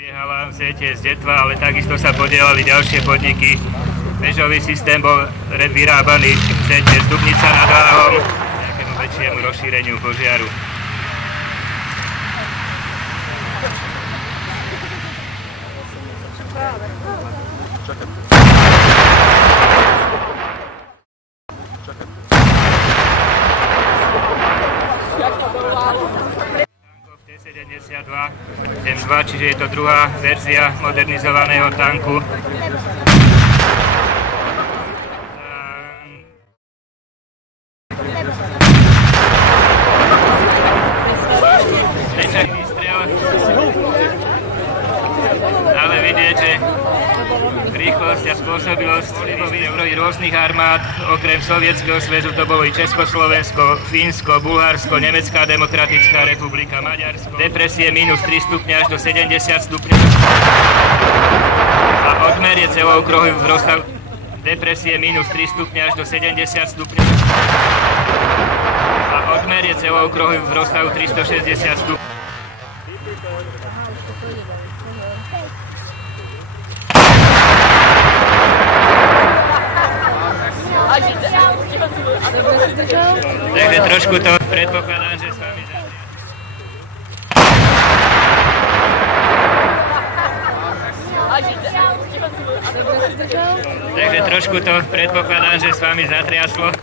Prebiehala v Zete z Detva, ale takisto sa podielali ďalšie podniky. Bežový systém bol vyrábaný v Zete z Dubnica nad Váhom k nejakému väčšiemu rozšíreniu požiaru. T-72 M2, čiže je to druhá verzia modernizovaného tanku. Nečakný strel, ale vidieť, že rýchlosť a spôsobilosť rôznych armád, okrem Sovietskeho zväzu, to bolo i Československo, Fínsko, Bulharsko, Nemecká demokratická republika, Maďarsko. Depresie minus 3 stupňa až do 70 stupňov. A odmer je celookruhový v rozsahu. Depresie minus 3 stupňa až do 70 stupňov. A odmer je celookruhový v rozsahu 360 stupňov. Takže trošku to predpokladám, že s vami zatriaslo.